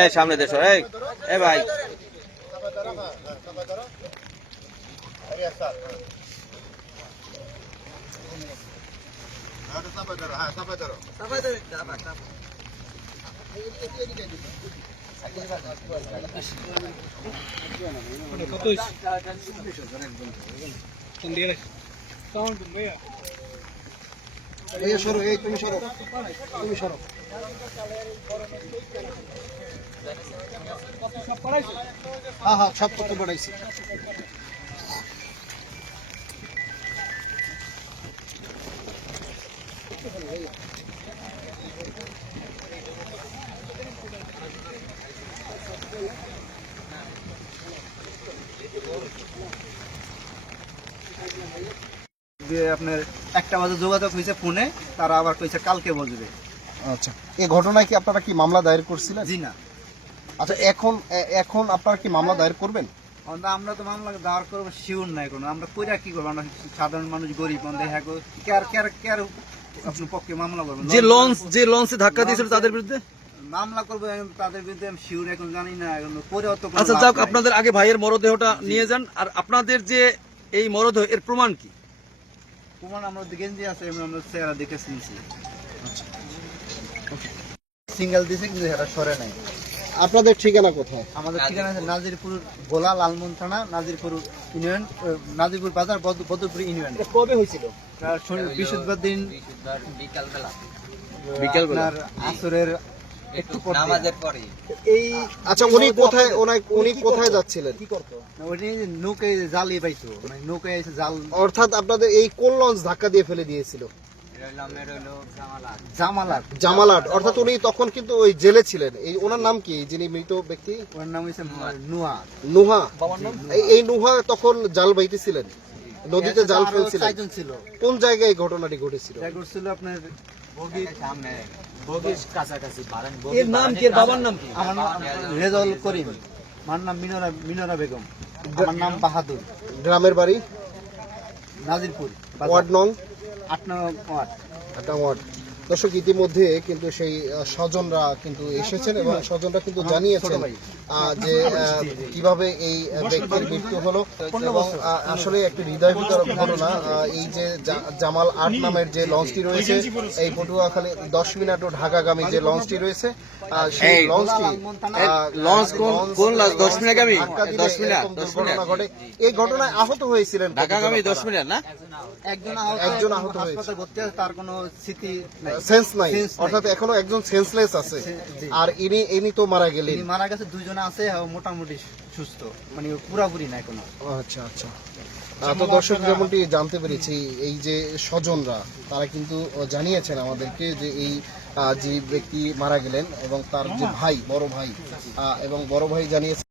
এই সামনে দেশ এই এ ভাই সরো, এই তুমি সরো, তুমি সরো। হ্যাঁ হ্যাঁ, সব পত্র পাঠাইছি। আপনার 1টা বাজে যোগাযোগ হয়েছে ফোনে, তারা আবার কইছে কালকে বলবে। আচ্ছা, এই ঘটনায় কি আপনারা কি মামলা দায়ের করছিলেন? জি না। আচ্ছা, এখন আপনারা কি মামলা দায়ের করবেন? আমরা তো মামলা দায়ের করবো শিওর নাই কোনো, আমরা কইরা কি করবো, আমরা সাধারণ মানুষ গরিব, দেখা কেয়ার আপনার পক্ষে মামলা করবেন। যে লঞ্চে ধাক্কা দিয়েছিল তাদের বিরুদ্ধে মামলা করবো তাদের বিরুদ্ধে, আমি শিওর এখন জানি না, এখন করেও তো। আচ্ছা যাক, আপনাদের আগে ভাইয়ের মরদেহটা নিয়ে যান। আর আপনাদের যে এই মরদেহ, এর প্রমাণ কি? প্রমাণ আমরা গেঞ্জি আছে, আমরা চেহারা দেখে শুনছি। সিঙ্গেল দিছে কিন্তু এটা সরে নাই। আপনাদের ঠিকানা কোথায়? আমাদের ঠিকানা আছে নাজিরপুর গোলা, লালমন থানা, নাজিরপুর ইউনিয়ন, নাজিরপুর বাজার, বদরপুর ইউনিয়ন। কবে হয়েছিল? বৃহস্পতিবার দিন বিকেলবেলা আসরের একটু পর নামাজের পরে। এই আচ্ছা, উনি কোথায় যাচ্ছিলেন? কি করতো? ওই নৌকায় জালি পাইতো, মানে নৌকায় এসে জাল। অর্থাৎ আপনাদের এই কোন লঞ্চ ধাক্কা দিয়ে ফেলে দিয়েছিল? জামালাট। অর্থাৎ উনি তখন কিন্তু ওই জেলে ছিলেন। এই ওনার নাম কি, যিনি মৃত ব্যক্তি? ওর নাম হচ্ছে নুহা। নুহা। এই নুহা তখন জাল বাইতেছিলেন, নদীতে জাল ফেলছিলেন। ছিল। কোন জায়গায় এই ঘটনাটি ঘটেছিল? ঘটেছিল আপনার এর নাম কি? এর বাবার নাম কি? আমার নাম রেজাউল করিম, আমার নাম মিনরা বেগম, আমার নাম বাহাদুর। গ্রামের বাড়ি নাজিরপুর, ওয়ার্ড নং 8 নং ওয়ার্ড। দর্শক, ইতিমধ্যে কিন্তু সেই স্বজনরা কিন্তু এসেছেন এবং স্বজনরা কিন্তু জানিয়েছেন যে কিভাবে এই ব্যক্তির মৃত্যু হলো। এবং আসলে একটি হৃদয় বিদারক ঘটনা। এই যে জামাল 8 নামের যে লঞ্চটি রয়েছে, এই পটুয়াখালী 10 মিনিট ও ঢাকাগামী যে লঞ্চটি রয়েছে, সেই লঞ্চটি দুর্ঘটনা ঘটে। এই ঘটনায় আহত হয়েছিলেন ঢাকাগামী 10 মিনিট না, একজন আহত হয়েছে, তার কোনো স্মৃতি সেন্স নাই, অর্থাৎ এখনো একজন সেন্সলেস আছে। আর ইনি তো মারা গেলেন। মারা গেছে, দুইজন আছে মোটামুটি সুস্থ, মানে পুরাপুরি না এখনো। আচ্ছা আচ্ছা। তো দর্শক, যেমনটি জানতে পেরেছি, এই যে স্বজনরা তারা কিন্তু জানিয়েছেন আমাদেরকে যে এই যে ব্যক্তি মারা গেলেন এবং তার যে ভাই, বড় ভাই জানিয়েছেন